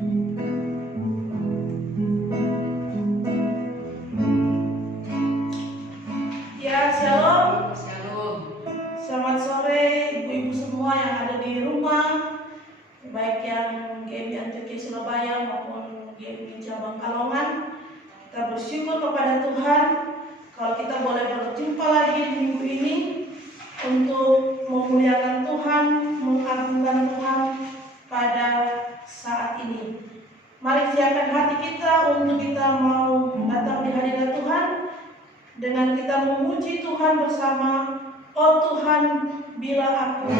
Ya, shalom. Selamat sore ibu-ibu semua yang ada di rumah, baik yang GMI Antioquia Surabaya maupun GMI cabang Kalongan. Kita bersyukur kepada Tuhan kalau kita boleh berjumpa lagi di minggu ini untuk memuliakan Tuhan, mengagungkan Tuhan pada saat ini. Mari siapkan hati kita untuk kita mau datang di hadirat Tuhan dengan kita memuji Tuhan bersama. Oh Tuhan, bila aku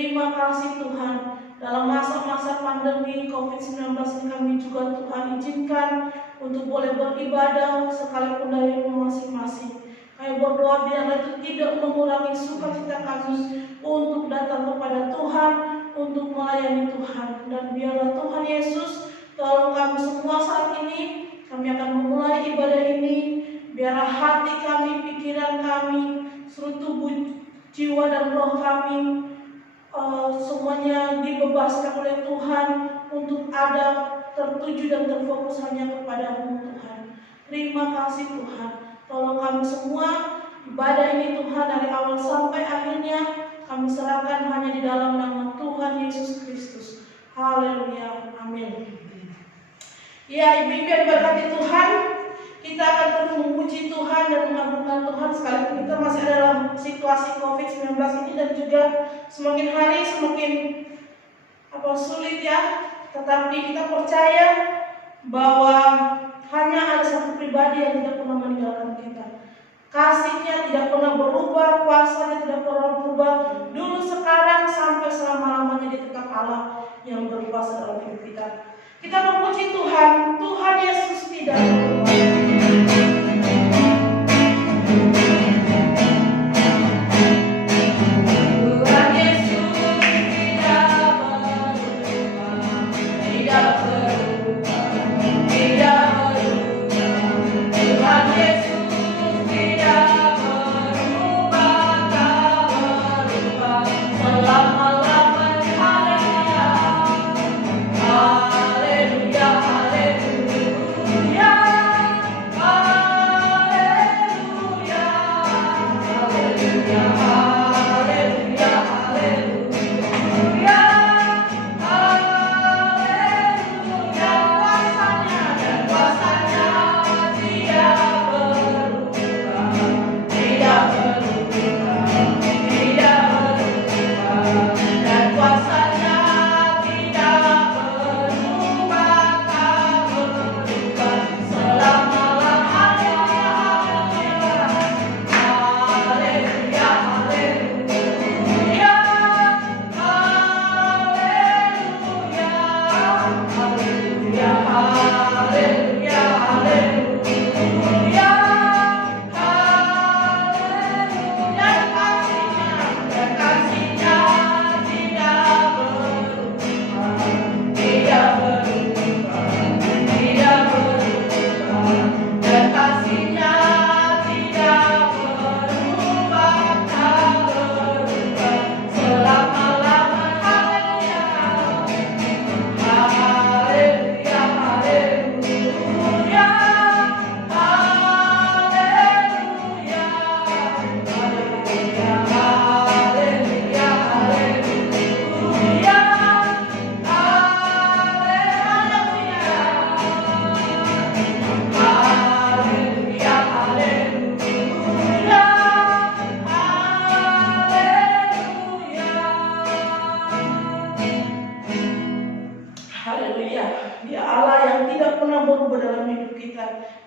terima kasih Tuhan, dalam masa-masa pandemi COVID-19 ini kami juga Tuhan izinkan untuk boleh beribadah sekalipun dari rumah masing-masing. Kami berdoa biarlah itu tidak mengurangi sukacita kami untuk datang kepada Tuhan, untuk melayani Tuhan. Dan biarlah Tuhan Yesus tolong kami semua saat ini, kami akan memulai ibadah ini. Biarlah hati kami, pikiran kami, seluruh tubuh, jiwa dan roh kami semuanya dibebaskan oleh Tuhan untuk ada tertuju dan terfokus hanya kepada-Mu Tuhan. Terima kasih Tuhan. Tolong kami semua ibadah ini Tuhan dari awal sampai kami serahkan hanya di dalam nama Tuhan Yesus Kristus. Haleluya, amin. Ya, ibu-ibu yang diberkati Tuhan, kita akan terus memuji Tuhan dan mengagungkan Tuhan sekalipun kita masih dalam situasi COVID-19 ini, dan juga semakin hari semakin sulit ya. Tetapi kita percaya bahwa hanya ada satu pribadi yang tidak pernah meninggalkan kita. Kasih-Nya tidak pernah berubah, kuasa-Nya tidak pernah berubah, dulu, sekarang, sampai selama-lamanya. Dia tetap Allah yang berkuasa dalam hidup kita. Kita memuji Tuhan, Tuhan Yesus tidak berubah.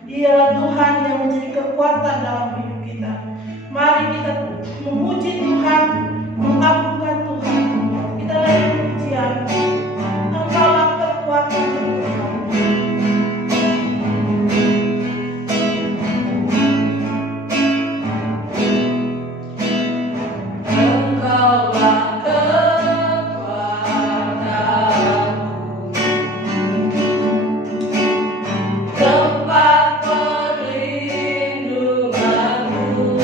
Dialah Tuhan yang menjadi kekuatan dalam hidup kita. Mari kita memuji Tuhan, mengagungkan Tuhan. Kita lagi pujian, Engkaulah kekuatan Tuhan. Tempat perlindunganmu.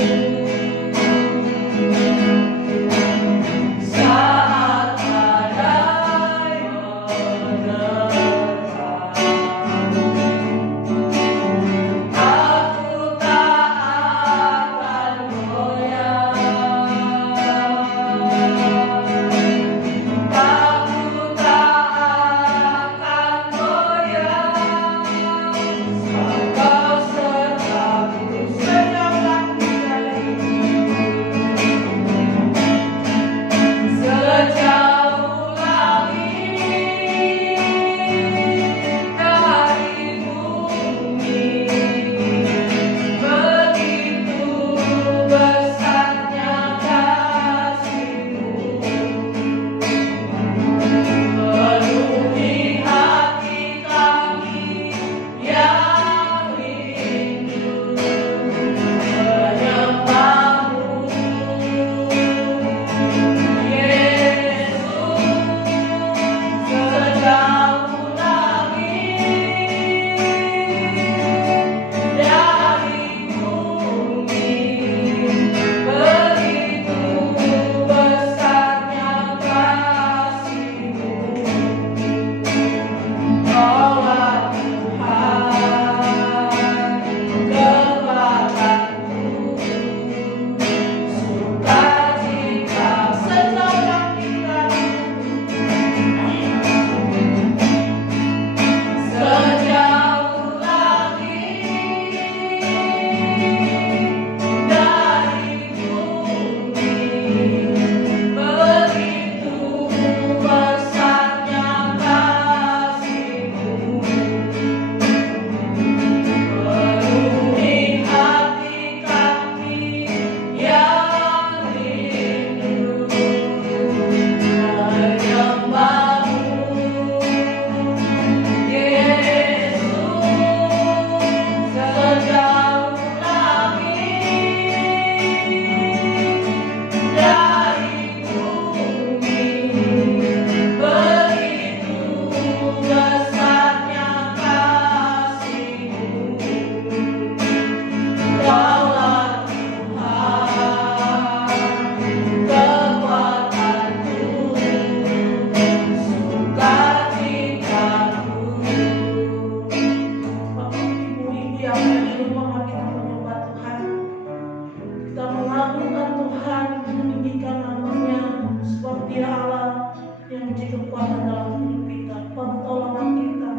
tinggikan namanya, sebab Dia Allah yang menjadi kekuatan dalam hidup kita, pertolongan kita.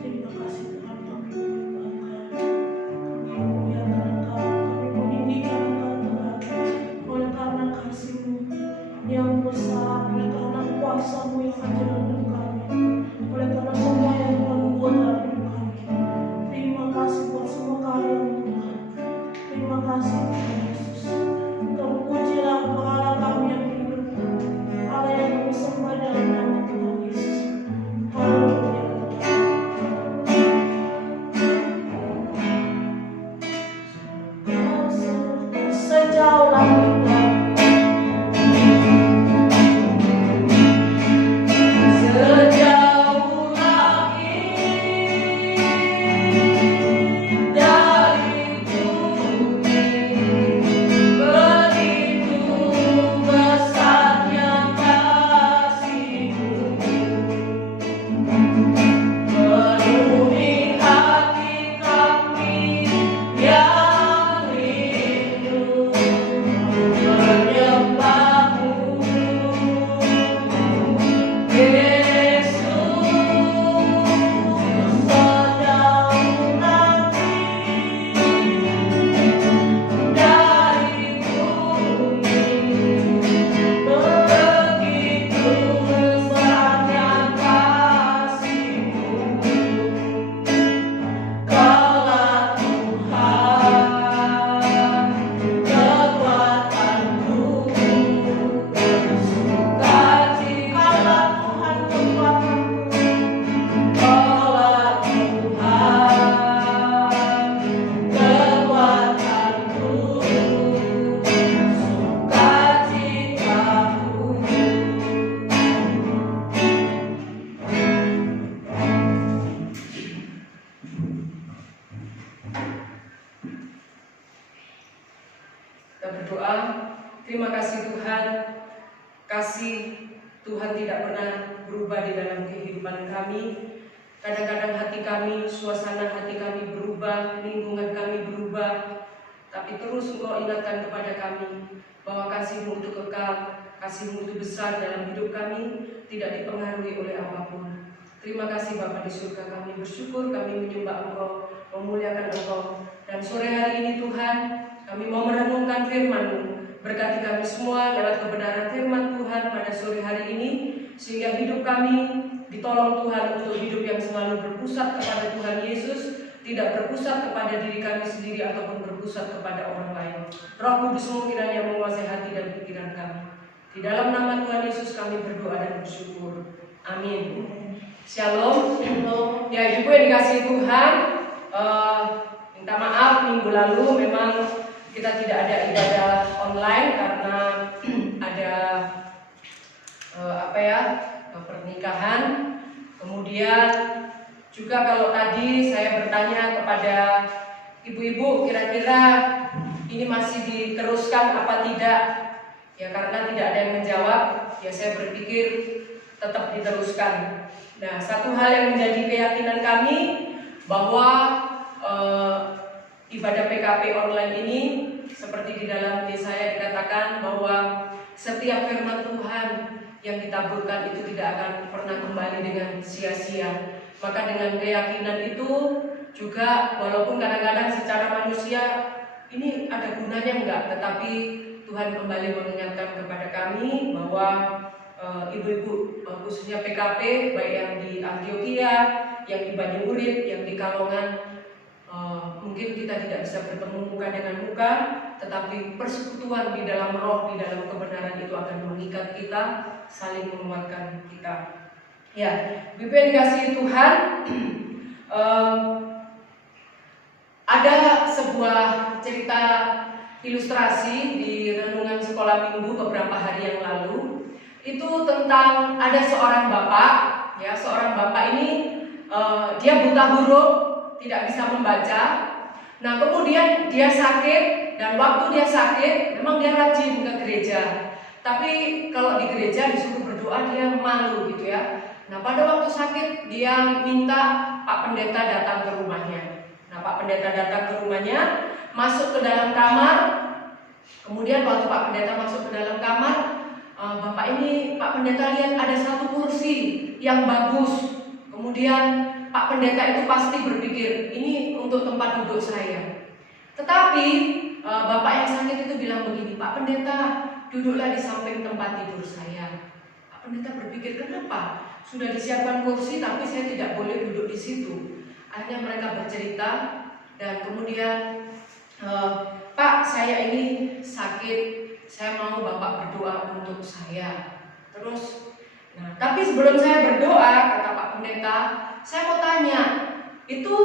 Terima kasih Tuhan, kami menyembahkan, kami memuliakan Engkau, kami meninggikan Engkau Tuhan, oleh karena kasih-Mu yang besar, oleh karena kuasa-Mu yang ada dalam hidup kami, oleh karena semua yang Tuhan buat dalam hidup kami. Terima kasih buat semua karya-Mu Tuhan. Terima kasih Tuhan Yesus. Terpujilah Engkau Allah kami yang hidup, Allah yang kami sembah dalam nama Tuhan Yesus. Haleluya. Sejauh langit dan sejauh langit dari bumi, begitu besarnya kasih-Mu, penuhi hati kami yang rindu menyembah-Mu, Yesus. Sejauh langit dari bumi, begitu besarnya kasih-Mu, Kaulah Tuhan, kekuatanku, sukacitalah Tuhan kekuatanku. Kaulah Tuhan, kekuatanku, sukacitaku. Kita berdoa. Terima kasih Tuhan, kasih Tuhan tidak pernah berubah di dalam kehidupan kami. Kadang-kadang hati kami, suasana hati kami berubah, lingkungan kami berubah, tapi terus Engkau ingatkan kepada kami bahwa kasih-Mu itu kekal, kasih-Mu itu besar dalam hidup kami, tidak dipengaruhi oleh apapun. Terima kasih Bapa di surga, kami bersyukur, kami menyembah Engkau, memuliakan Engkau. Dan sore hari ini Tuhan, kami mau merenungkan firman-Mu. Berkati kami semua lewat kebenaran firman Tuhan pada sore hari ini, sehingga hidup kami ditolong Tuhan untuk hidup yang selalu berpusat kepada Tuhan Yesus, tidak berpusat kepada diri kami sendiri ataupun berpusat kepada orang lain. Roh Kudus-Mu kiranya menguasai hati dan pikiran kami. Di dalam nama Tuhan Yesus kami berdoa dan bersyukur. Amin. Shalom. Ya, Ibu yang dikasihi Tuhan, minta maaf minggu lalu memang kita tidak ada ibadah online karena ada pernikahan. Kemudian juga kalau tadi saya bertanya kepada ibu-ibu, kira-kira ini masih diteruskan apa tidak? Ya, karena tidak ada yang menjawab, ya saya berpikir tetap diteruskan. Nah, satu hal yang menjadi keyakinan kami bahwa ibadah PKP online ini seperti di dalam Yesaya dikatakan bahwa setiap firman Tuhan yang ditaburkan itu tidak akan pernah kembali dengan sia-sia. Maka dengan keyakinan itu juga walaupun kadang-kadang secara manusia ini ada gunanya enggak, tetapi Tuhan kembali mengingatkan kepada kami bahwa ibu-ibu khususnya PKP baik yang di Antioquia, yang di Banyuurip, yang di Kalongan, mungkin kita tidak bisa bertemu muka dengan muka, tetapi persekutuan di dalam roh, di dalam kebenaran itu akan mengikat kita, saling menguatkan kita. Ya, Bibi yang dikasihi Tuhan, ada sebuah cerita ilustrasi di renungan sekolah minggu beberapa hari yang lalu. Itu tentang ada seorang bapak, ya seorang bapak ini dia buta huruf, tidak bisa membaca. Nah kemudian dia sakit, dan waktu dia sakit memang dia rajin ke gereja. Tapi kalau di gereja disuruh berdoa dia malu gitu ya. Nah pada waktu sakit dia minta Pak Pendeta datang ke rumahnya. Nah Pak Pendeta datang ke rumahnya, masuk ke dalam kamar, Kemudian waktu Pak Pendeta masuk ke dalam kamar, Pak Pendeta lihat ada satu kursi yang bagus. Kemudian Pak Pendeta itu pasti berpikir, ini untuk tempat duduk saya. Tetapi Bapak yang sakit itu bilang begini, Pak Pendeta, duduklah di samping tempat tidur saya. Pak Pendeta berpikir, kenapa? Sudah disiapkan kursi tapi saya tidak boleh duduk di situ. Akhirnya mereka bercerita dan kemudian, Pak, saya ini sakit, saya mau Bapak berdoa untuk saya. Terus, tapi sebelum saya berdoa, kata Pak Pendeta, saya mau tanya, itu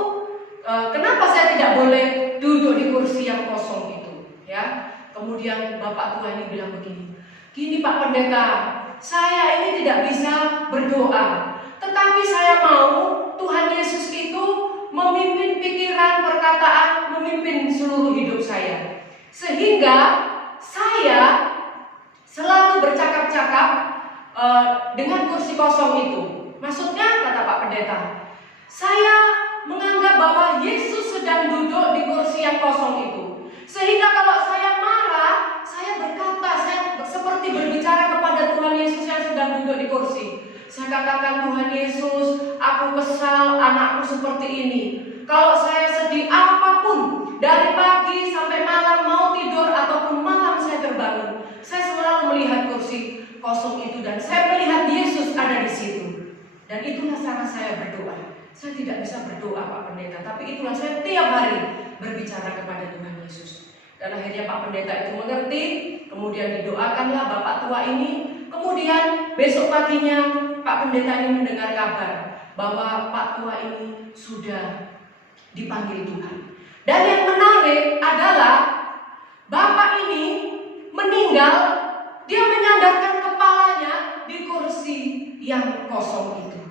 kenapa saya tidak boleh duduk di kursi yang kosong itu? Ya, kemudian Bapak tua ini bilang begini, gini Pak Pendeta, saya ini tidak bisa berdoa, tetapi saya mau Tuhan Yesus itu memimpin pikiran, perkataan, memimpin seluruh hidup saya. Sehingga saya selalu bercakap-cakap dengan kursi kosong itu. Maksudnya, kata Pak Pendeta, saya menganggap bahwa Yesus sedang duduk di kursi yang kosong itu. Sehingga kalau saya marah, saya berkata, saya seperti berbicara kepada Tuhan Yesus yang sedang duduk di kursi. Saya katakan, Tuhan Yesus, aku kesal anakku seperti ini. Kalau saya sedih apapun, dari pagi sampai malam mau tidur ataupun malam saya terbangun, saya selalu melihat kursi kosong itu dan saya melihat Yesus ada di situ. Dan itulah cara saya berdoa. Saya tidak bisa berdoa Pak Pendeta, tapi itulah saya tiap hari berbicara kepada Tuhan Yesus. Dan akhirnya Pak Pendeta itu mengerti, kemudian didoakanlah Bapak tua ini. Kemudian besok paginya Pak Pendeta ini mendengar kabar bahwa Pak tua ini sudah dipanggil Tuhan. Dan yang menarik adalah Bapak ini meninggal, dia menyandarkan kepalanya di kursi yang kosong itu.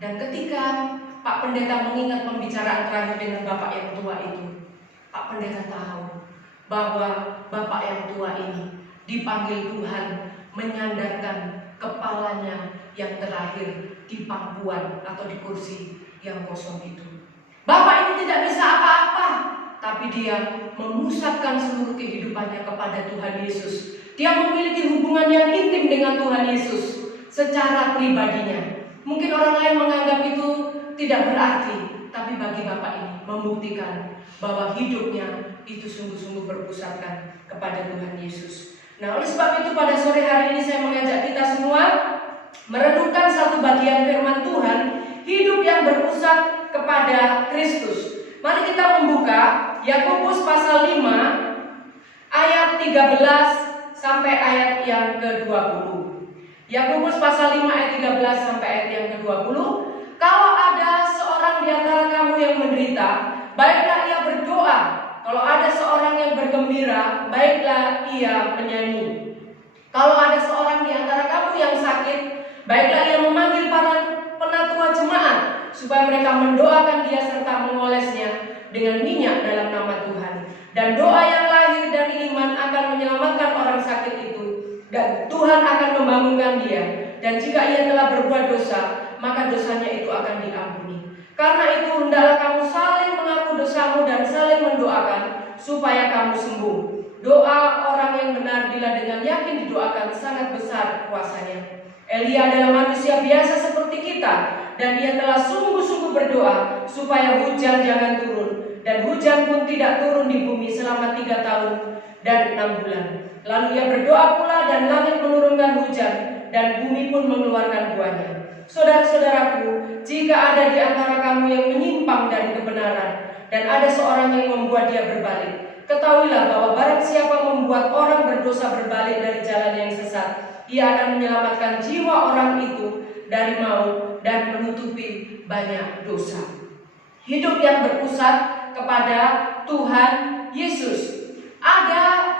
Dan ketika Pak Pendeta mengingat pembicaraan terakhir dengan Bapak yang tua itu, Pak Pendeta tahu bahwa Bapak yang tua ini dipanggil Tuhan menyandarkan kepalanya yang terakhir di pangkuan atau di kursi yang kosong itu. Bapak ini tidak bisa apa-apa, tapi dia memusatkan seluruh kehidupannya kepada Tuhan Yesus. Dia memiliki hubungan yang intim dengan Tuhan Yesus secara pribadinya. Mungkin orang lain menganggap itu tidak berarti, tapi bagi Bapak ini membuktikan bahwa hidupnya itu sungguh-sungguh berpusatkan kepada Tuhan Yesus. Nah, oleh sebab itu pada sore hari ini saya mengajak kita semua merenungkan satu bagian firman Tuhan, hidup yang berpusat kepada Kristus. Mari kita membuka Yakobus pasal 5 ayat 13 sampai ayat yang ke-20. Yakobus pasal 5 ayat 13 sampai ayat yang ke-20. Kalau ada seorang di antara kamu yang menderita, baiklah ia berdoa. Kalau ada seorang yang bergembira, baiklah ia menyanyi. Kalau ada seorang di antara kamu yang sakit, baiklah ia memanggil para penatua jemaat, supaya mereka mendoakan dia serta mengolesnya dengan minyak dalam nama Tuhan. Dan doa yang lahir dari iman akan menyelamatkan orang sakit itu, dan Tuhan akan membangunkan dia. Dan jika ia telah berbuat dosa, maka dosanya itu akan diampuni. Karena itu hendaklah kamu saling mengaku dosamu dan saling mendoakan supaya kamu sembuh. Doa orang yang benar bila dengan yakin didoakan sangat besar kuasanya. Elia adalah manusia biasa seperti kita, dan ia telah sungguh-sungguh berdoa supaya hujan jangan turun, dan hujan pun tidak turun di bumi selama 3 tahun dan 6 bulan. Lalu ia berdoa pula dan langit menurunkan hujan, dan bumi pun mengeluarkan buahnya. Saudara-saudaraku, jika ada di antara kamu yang menyimpang dari kebenaran, dan ada seorang yang membuat dia berbalik, ketahuilah bahwa barang siapa membuat orang berdosa berbalik dari jalan yang sesat, ia akan menyelamatkan jiwa orang itu dari maut dan menutupi banyak dosa. Hidup yang berpusat kepada Tuhan Yesus. Ada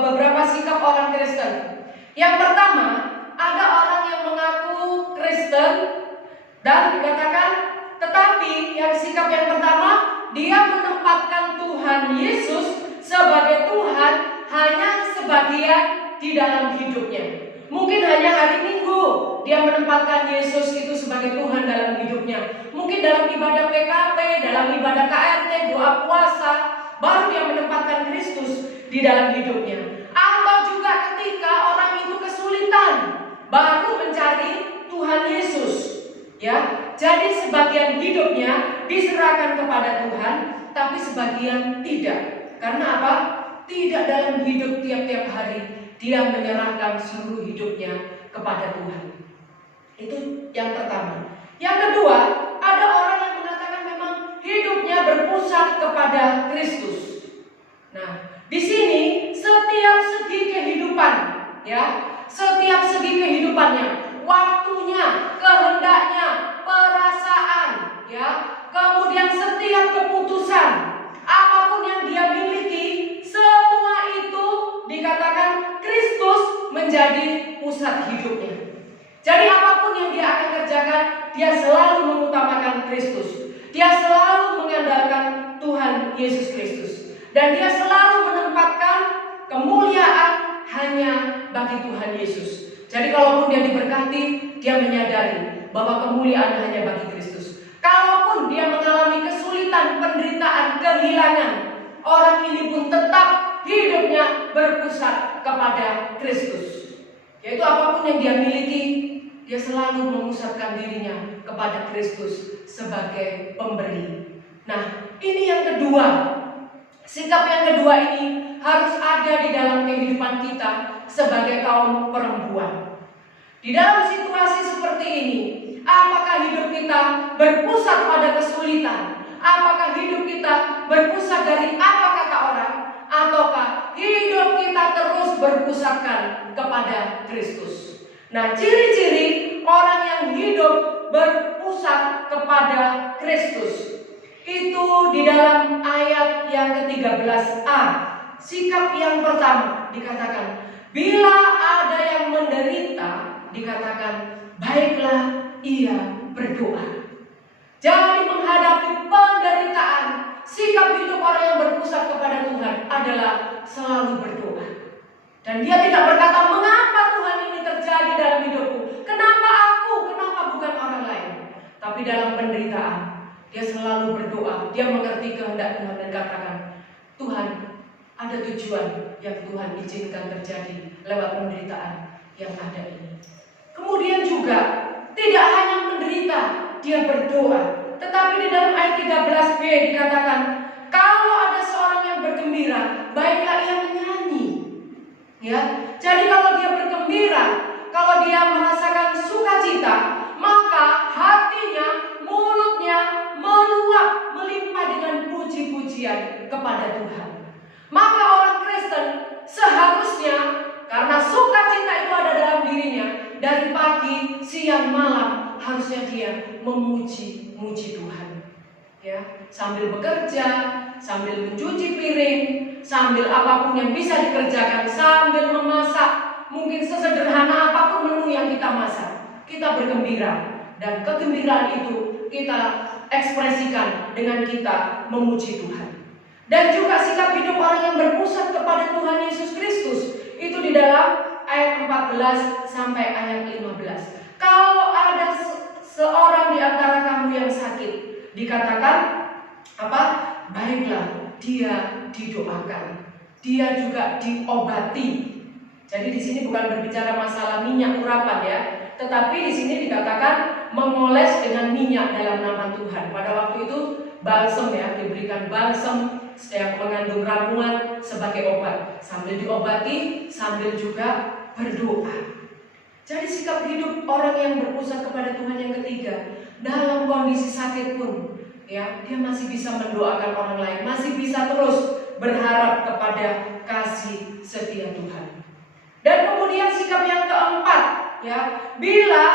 beberapa sikap orang Kristen. Yang pertama, ada orang yang mengaku Kristen dan dikatakan, tetapi yang sikap yang pertama, dia menempatkan Tuhan Yesus sebagai Tuhan hanya sebagian di dalam hidupnya. Mungkin hanya hari Minggu dia menempatkan Yesus itu sebagai Tuhan dalam hidupnya. Mungkin dalam ibadah PKP, dalam ibadah KRT, doa puasa, baru dia menempatkan Kristus di dalam hidupnya. Atau juga ketika orang itu kesulitan, baru mencari Tuhan Yesus. Ya, jadi sebagian hidupnya diserahkan kepada Tuhan, tapi sebagian tidak. Karena apa? Tidak dalam hidup tiap-tiap hari dia menyerahkan seluruh hidupnya kepada Tuhan. Itu yang pertama. Yang kedua, ada orang yang mengatakan memang hidupnya berpusat kepada Kristus. Nah, di sini setiap segi kehidupan, ya, setiap segi kehidupannya, waktunya, kehendaknya, perasaan, ya, kemudian setiap keputusan, apapun yang dia miliki, semua itu dikatakan Kristus menjadi pusat hidupnya. Jadi apapun yang dia akan kerjakan, dia selalu mengutamakan Kristus. Dia selalu mengandalkan Tuhan Yesus Kristus. Dan dia selalu menempatkan kemuliaan hanya bagi Tuhan Yesus. Jadi kalaupun dia diberkati, dia menyadari bahwa kemuliaan hanya bagi Kristus. Kalaupun dia mengalami kesulitan, penderitaan, kehilangan, orang ini pun tetap hidupnya berpusat kepada Kristus. Yaitu apapun yang dia miliki, dia selalu memusatkan dirinya kepada Kristus sebagai pemberi. Nah, ini yang kedua. Sikap yang kedua ini harus ada di dalam kehidupan kita sebagai kaum perempuan. Di dalam situasi seperti ini, apakah hidup kita berpusat pada kesulitan? Apakah hidup kita berpusat dari apa kata orang? Ataukah hidup kita terus berpusatkan kepada Kristus? Nah, ciri-ciri orang yang hidup berpusat kepada Kristus itu di dalam ayat yang ke-13a. Sikap yang pertama dikatakan, bila ada yang menderita, dikatakan, baiklah ia berdoa. Jadi menghadapi penderitaan, sikap hidup orang yang berpusat kepada Tuhan adalah selalu berdoa. Dan dia tidak berkata, mengapa Tuhan ini terjadi dalam hidupku? Kenapa aku? Kenapa bukan orang lain? Tapi dalam penderitaan, dia selalu berdoa. Dia mengerti kehendak Tuhan dan katakan, Tuhan, ada tujuan yang Tuhan izinkan terjadi lewat penderitaan yang ada ini. Kemudian juga tidak hanya menderita, dia berdoa. Tetapi di dalam ayat 13b dikatakan, kalau ada seorang yang bergembira, baiklah ia menyanyi. Ya, jadi kalau dia bergembira, kalau dia merasakan sukacita, maka hatinya, mulutnya meluap, melimpah dengan puji-pujian kepada Tuhan. Maka orang Kristen seharusnya, karena sukacita itu ada dalam dirinya, dari pagi, siang, malam, harusnya dia memuji-muji Tuhan. Ya, sambil bekerja, sambil mencuci piring, sambil apapun yang bisa dikerjakan, sambil memasak, mungkin sesederhana apapun menu yang kita masak, kita bergembira. Dan kegembiraan itu kita ekspresikan dengan kita memuji Tuhan. Dan juga sikap hidup orang yang berpusat kepada Tuhan Yesus Kristus itu di dalam ayat 14 sampai ayat 15. Kalau ada seorang di antara kamu yang sakit, dikatakan apa? Baiklah, dia didoakan, dia juga diobati. Jadi di sini bukan berbicara masalah minyak urapan ya, tetapi di sini dikatakan memoles dengan minyak dalam nama Tuhan. Pada waktu itu balsem ya, diberikan balsem yang mengandung ramuan sebagai obat. Sambil diobati, sambil juga berdoa. Jadi sikap hidup orang yang berpusat kepada Tuhan yang ketiga, dalam kondisi sakit pun, ya, dia masih bisa mendoakan orang lain, masih bisa terus berharap kepada kasih setia Tuhan. Dan kemudian sikap yang keempat, ya, bila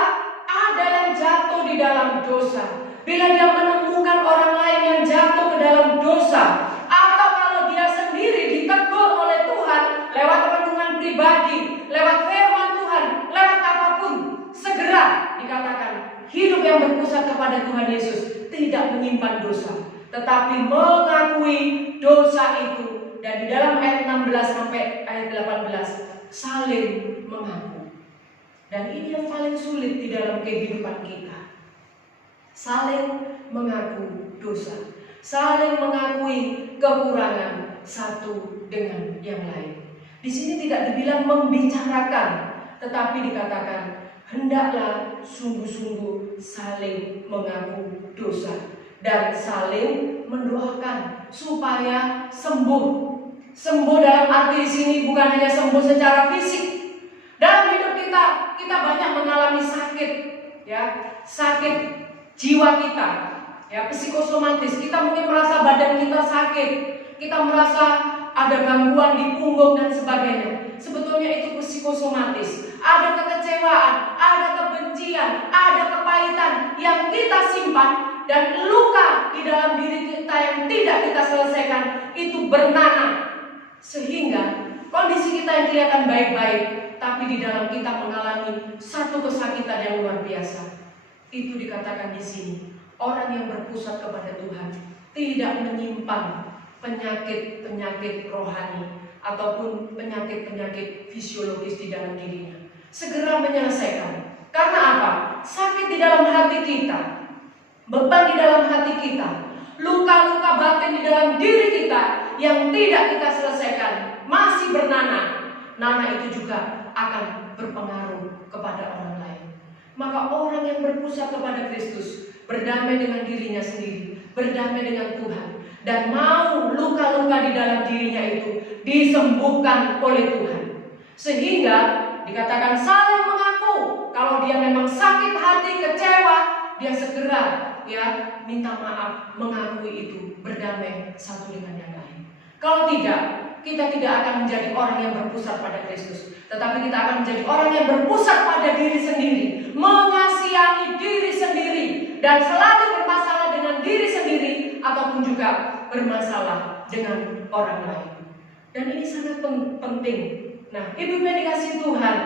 ada yang jatuh di dalam dosa, bila dia menemukan orang lain yang jatuh ke dalam dosa, atau kalau dia sendiri ditegur oleh Tuhan lewat renungan pribadi, lewat firman Tuhan, lewat apapun, segera dikatakan hidup yang berpusat kepada Tuhan Yesus, tidak menyimpan dosa, tetapi mengakui dosa itu. Dan di dalam ayat 16 sampai ayat 18 saling mengaku. Dan ini yang paling sulit di dalam kehidupan kita. Saling mengaku dosa, saling mengakui kekurangan satu dengan yang lain. Di sini tidak dibilang membicarakan, tetapi dikatakan hendaklah sungguh-sungguh saling mengaku dosa dan saling mendoakan supaya sembuh. Sembuh dalam arti di sini bukan hanya sembuh secara fisik. Dalam hidup kita banyak mengalami sakit, ya, sakit jiwa kita, ya, psikosomatis. Kita mungkin merasa badan kita sakit, kita merasa ada gangguan di punggung dan sebagainya. Sebetulnya itu psikosomatis. Ada kekecewaan, ada kebencian, ada kepahitan yang kita simpan, dan luka di dalam diri kita yang tidak kita selesaikan itu bernanam, sehingga kondisi kita yang kelihatan baik-baik, tapi di dalam kita mengalami satu kesakitan yang luar biasa. Itu dikatakan di sini, orang yang berpusat kepada Tuhan tidak menyimpan penyakit-penyakit rohani ataupun penyakit-penyakit fisiologis di dalam dirinya. Segera menyelesaikan. Karena apa? Sakit di dalam hati kita, beban di dalam hati kita, luka-luka batin di dalam diri kita yang tidak kita selesaikan masih bernanah. Nanah itu juga akan berpengaruh kepada orang lain. Maka orang yang berpusat kepada Kristus berdamai dengan dirinya sendiri, berdamai dengan Tuhan, dan mau luka-luka di dalam dirinya itu disembuhkan oleh Tuhan. Sehingga dikatakan saling mengaku. Kalau dia memang sakit hati, kecewa, dia segera minta maaf, mengakui itu, berdamai satu dengan yang lain. Kalau tidak, kita tidak akan menjadi orang yang berpusat pada Kristus, tetapi kita akan menjadi orang yang berpusat pada diri sendiri, mengasihani diri sendiri, dan selalu bermasalah dengan diri sendiri ataupun juga bermasalah dengan orang lain. Dan ini sangat penting. Nah, ibu yang dikasihi Tuhan,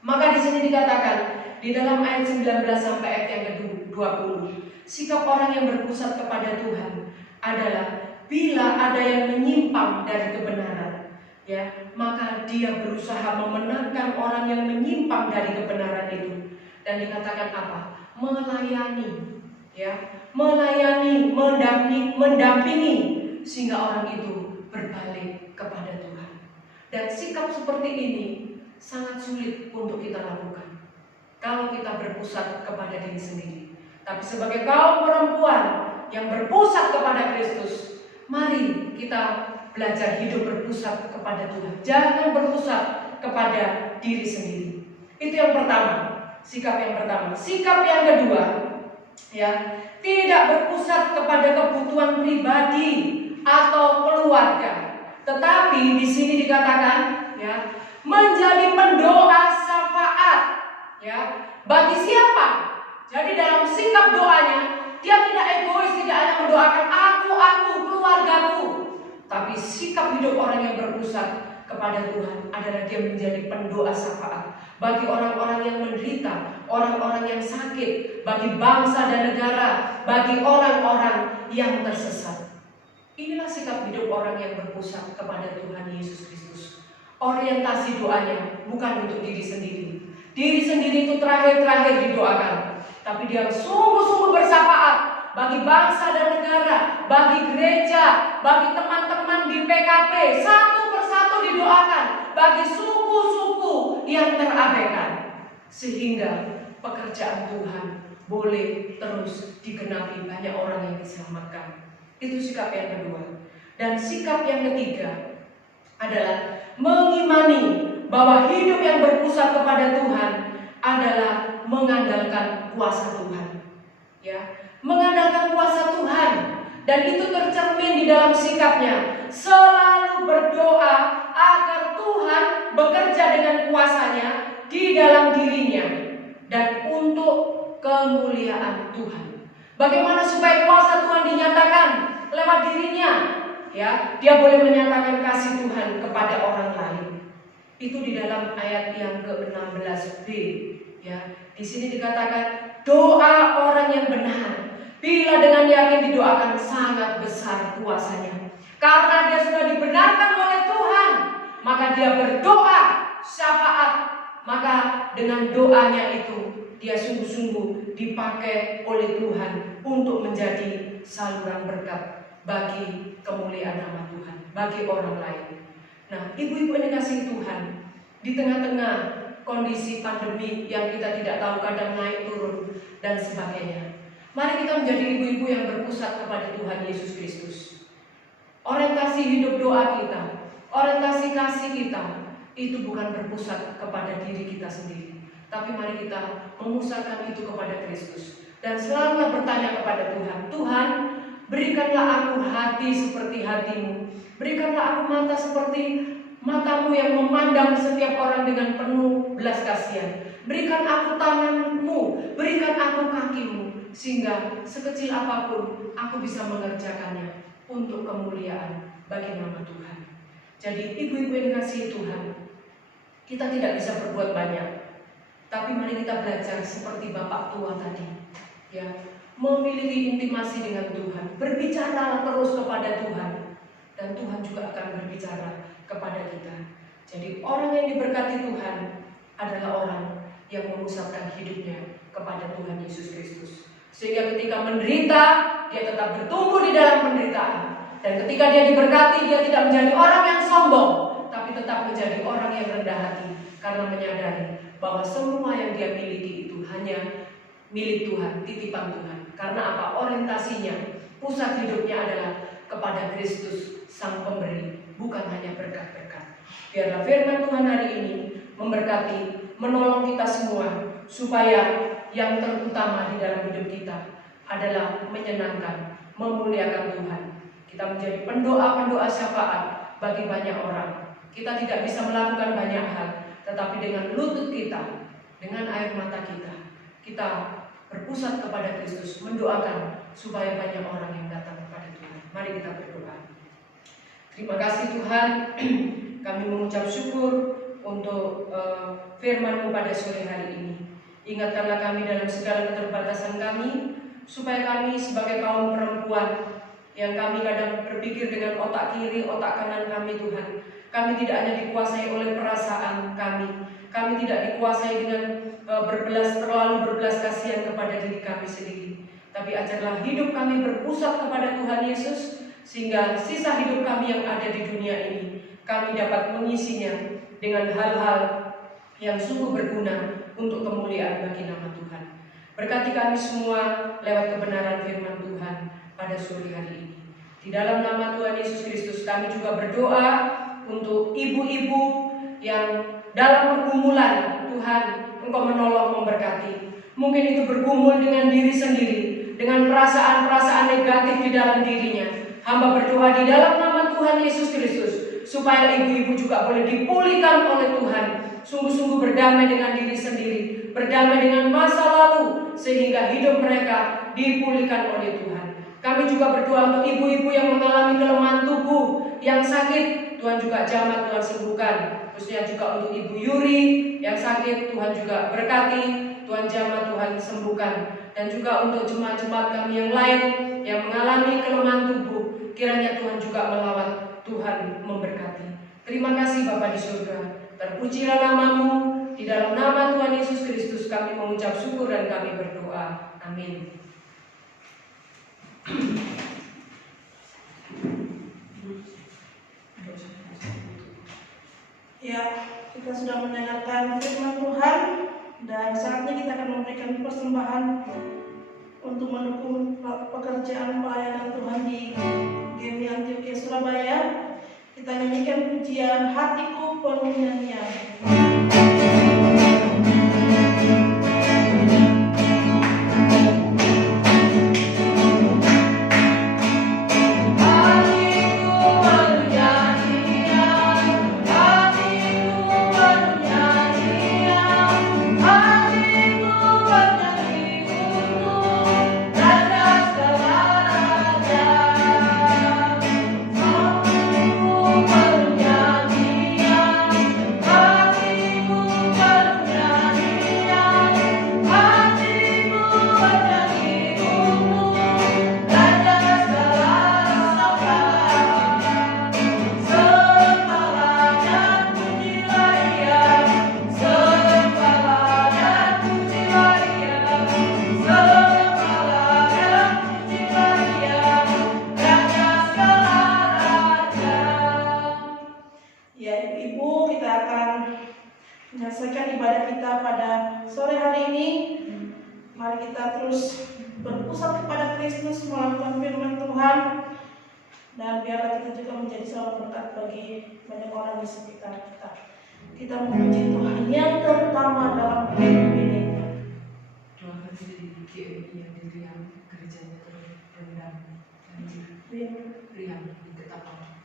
maka di sini dikatakan di dalam ayat 19 sampai ayat yang ke-20, sikap orang yang berpusat kepada Tuhan adalah bila ada yang menyimpang dari kebenaran, ya, maka dia berusaha membenarkan orang yang menyimpang dari kebenaran itu. Dan dikatakan apa? Melayani, ya, melayani, mendampingi sehingga orang itu berbalik kepada Tuhan. Dan sikap seperti ini sangat sulit untuk kita lakukan kalau kita berpusat kepada diri sendiri. Tapi sebagai kaum perempuan yang berpusat kepada Kristus, mari kita belajar hidup berpusat kepada Tuhan. Jangan berpusat kepada diri sendiri. Itu yang pertama, sikap yang pertama. Sikap yang kedua, ya, tidak berpusat kepada kebutuhan pribadi atau keluarga. Tetapi di sini dikatakan, ya, menjadi pendoa syafaat, ya, bagi siapa? Jadi dalam sikap doanya, dia tidak egois, tidak hanya mendoakan aku, keluargaku. Tapi sikap hidup orang yang berpusat kepada Tuhan adalah dia menjadi pendoa syafaat bagi orang-orang yang menderita, orang-orang yang sakit, bagi bangsa dan negara, bagi orang-orang yang tersesat. Inilah sikap hidup orang yang berpusat kepada Tuhan Yesus Kristus. Orientasi doanya bukan untuk diri sendiri. Diri sendiri itu terakhir didoakan, tapi dia sungguh-sungguh bersyafaat bagi bangsa dan negara, bagi gereja, bagi teman-teman di PKP, satu persatu didoakan, bagi suku-suku yang terabaikan, sehingga pekerjaan Tuhan boleh terus digenapi, banyak orang yang diselamatkan. Itu sikap yang kedua. Dan sikap yang ketiga adalah mengimani bahwa hidup yang berpusat kepada Tuhan adalah mengandalkan kuasa Tuhan, ya, mengandalkan kuasa Tuhan. Dan itu tercermin di dalam sikapnya, selalu berdoa agar Tuhan bekerja dengan kuasanya di dalam dirinya dan untuk kemuliaan Tuhan. Bagaimana supaya kuasa Tuhan dinyatakan lewat dirinya? Ya, dia boleh menyatakan kasih Tuhan kepada orang lain. Itu di dalam ayat yang ke-16b. Ya, di sini dikatakan doa orang yang benar, bila dengan yakin didoakan, sangat besar kuasanya. Karena dia sudah dibenarkan oleh Tuhan, maka dia berdoa syafaat. Maka dengan doanya itu dia sungguh-sungguh dipakai oleh Tuhan untuk menjadi saluran berkat bagi kemuliaan nama Tuhan bagi orang lain. Nah, ibu-ibu yang dikasihi Tuhan, di tengah-tengah kondisi pandemi yang kita tidak tahu kadang naik turun dan sebagainya, mari kita menjadi ibu-ibu yang berpusat kepada Tuhan Yesus Kristus. Orientasi hidup doa kita, orientasi kasih kita, itu bukan berpusat kepada diri kita sendiri, tapi mari kita memusatkan itu kepada Kristus. Dan selalu bertanya kepada Tuhan, Tuhan, berikanlah aku hati seperti hatimu, berikanlah aku mata seperti matamu yang memandang setiap orang dengan penuh belas kasihan. Berikan aku tanganmu, berikan aku kakimu, sehingga sekecil apapun aku bisa mengerjakannya untuk kemuliaan bagi nama Tuhan. Jadi ibu-ibu yang dikasihi Tuhan, kita tidak bisa berbuat banyak, tapi mari kita belajar seperti Bapak tua tadi, ya, memiliki intimasi dengan Tuhan, berbicara terus kepada Tuhan, dan Tuhan juga akan berbicara kepada kita. Jadi orang yang diberkati Tuhan adalah orang yang memusatkan hidupnya kepada Tuhan Yesus Kristus, sehingga ketika menderita dia tetap bertumbuh di dalam penderitaan, dan ketika dia diberkati dia tidak menjadi orang yang sombong, tapi tetap menjadi orang yang rendah hati, karena menyadari bahwa semua yang dia miliki itu hanya milik Tuhan, titipan Tuhan. Karena apa? Orientasinya, pusat hidupnya adalah kepada Kristus Sang Pemberi, bukan hanya berkat-berkat. Biarlah firman Tuhan hari ini memberkati, menolong kita semua, supaya yang terutama di dalam hidup kita adalah menyenangkan, memuliakan Tuhan. Kita menjadi pendoa-pendoa syafaat bagi banyak orang. Kita tidak bisa melakukan banyak hal, tetapi dengan lutut kita, dengan air mata kita, kita berpusat kepada Kristus, mendoakan supaya banyak orang yang datang kepada Tuhan. Mari kita berdoa. Terima kasih Tuhan, kami mengucap syukur untuk firman-Mu pada sore hari ini. Ingatkanlah kami dalam segala keterbatasan kami, supaya kami sebagai kaum perempuan yang kami kadang berpikir dengan otak kiri, otak kanan kami Tuhan, kami tidak hanya dikuasai oleh perasaan kami tidak dikuasai dengan terlalu berbelas kasihan kepada diri kami sendiri, tapi ajarlah hidup kami berpusat kepada Tuhan Yesus, sehingga sisa hidup kami yang ada di dunia ini kami dapat mengisinya dengan hal-hal yang sungguh berguna untuk kemuliaan bagi nama Tuhan. Berkati kami semua lewat kebenaran firman Tuhan pada sore hari ini. Di dalam nama Tuhan Yesus Kristus kami juga berdoa untuk ibu-ibu yang dalam pergumulan. Tuhan, Engkau menolong, memberkati. Mungkin itu bergumul dengan diri sendiri, dengan perasaan-perasaan negatif di dalam dirinya. Hamba berdoa di dalam nama Tuhan Yesus Kristus, supaya ibu-ibu juga boleh dipulihkan oleh Tuhan, sungguh-sungguh berdamai dengan diri sendiri, berdamai dengan masa lalu, sehingga hidup mereka dipulihkan oleh Tuhan. Kami juga berdoa untuk ibu-ibu yang mengalami kelemahan tubuh, yang sakit, Tuhan juga jamah, Tuhan sembuhkan. Khususnya juga untuk Ibu Yuri yang sakit, Tuhan juga berkati, Tuhan jamah, Tuhan sembuhkan. Dan juga untuk jemaat-jemaat kami yang lain yang mengalami kelemahan tubuh, kiranya Tuhan juga melawat, Tuhan memberkati. Terima kasih Bapa di surga, terpujilah nama-Mu. Di dalam nama Tuhan Yesus Kristus kami mengucap syukur dan kami berdoa. Amin. Ya, kita sudah mendengarkan firman Tuhan, dan saatnya kita akan memberikan persembahan untuk mendukung pekerjaan pelayanan Tuhan di GMI Antioquia Surabaya. Kita nyanyikan pujian Hatiku Penuh Nyanyian. Hatiku menyelesaikan ibadah kita pada sore hari ini. Mari kita terus berpusat kepada Kristus, melakukan firman Tuhan, dan biarlah kita juga menjadi salah berkat bagi banyak orang di sekitar kita. Kita memuji Tuhan yang terutama dalam hidup ini. Doakan tidak dibikin yang diriam kerjanya terendam dan riang di ketapang.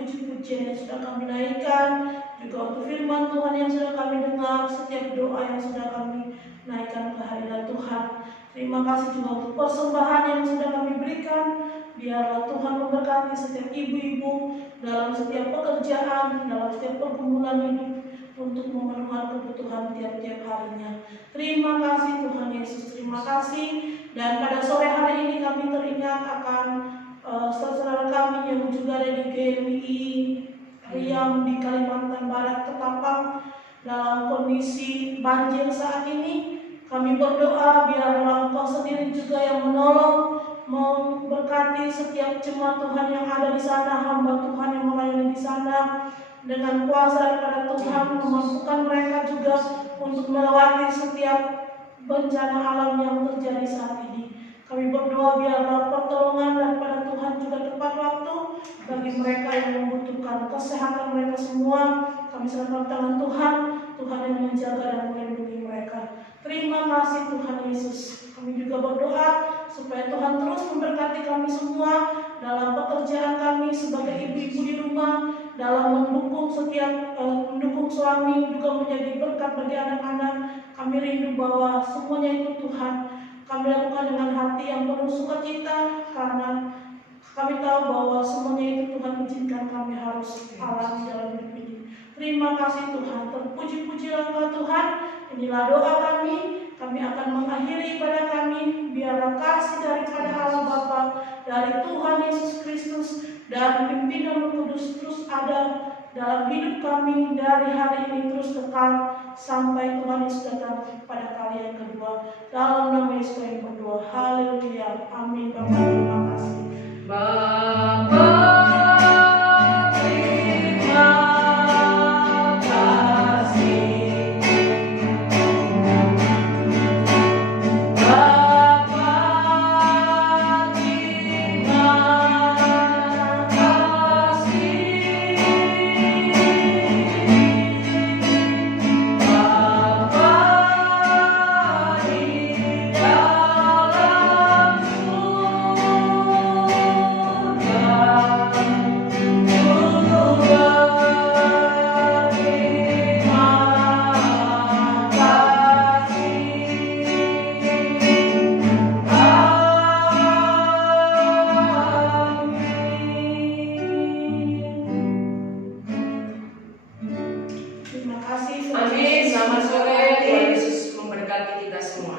puji-pujian yang sudah kami naikkan, juga untuk firman Tuhan yang sudah kami dengar, setiap doa yang sudah kami naikkan ke hadirat Tuhan. Terima kasih juga untuk persembahan yang sudah kami berikan. Biarlah Tuhan memberkati setiap ibu-ibu dalam setiap pekerjaan, dalam setiap pergumulan hidup, untuk memenuhi kebutuhan tiap-tiap harinya. Terima kasih Tuhan Yesus, terima kasih. Dan pada sore hari ini kami teringat akan saudara kami yang juga ada di GMI Riam di Kalimantan Barat, Ketapang, dalam kondisi banjir saat ini. Kami berdoa biarlah Engkau sendiri juga yang menolong, memberkati setiap jemaat Tuhan yang ada di sana, hamba Tuhan yang melayani di sana, dengan kuasa daripada Tuhan memampukan mereka juga untuk melewati setiap bencana alam yang terjadi saat ini. Kami berdoa biarlah pertolongan daripada Tuhan juga tepat waktu bagi mereka yang membutuhkan kesehatan mereka semua. Kami serahkan tangan Tuhan, Tuhan yang menjaga dan melindungi mereka. Terima kasih Tuhan Yesus. Kami juga berdoa supaya Tuhan terus memberkati kami semua dalam pekerjaan kami sebagai ibu-ibu di rumah, dalam mendukung mendukung suami, juga menjadi berkat bagi anak-anak. Kami rindu bahwa semuanya itu Tuhan kami lakukan dengan hati yang penuh sukacita, karena kami tahu bahwa semuanya itu Tuhan izinkan kami harus alami dalam hidup ini. Terima kasih Tuhan, terpuji-pujilah Engkau Tuhan. Inilah doa kami. Kami akan mengakhiri ibadah kami. Biarlah kasih daripada Allah Bapa, dari Tuhan Yesus Kristus, dan pimpinan Roh Kudus terus ada dalam hidup kami dari hari ini terus kekal sampai Tuhan Yesus datang pada kali yang kedua. Dalam nama Yesus kami berdoa. Haleluya. bersedia. Amin. Bapa, terima kasih. Bapa, terima kasih. Bapa, terima kasih. Bapa di dalam Terima kasih. Amin. Selamat sore. Tuhan Yesus memberkati kita semua.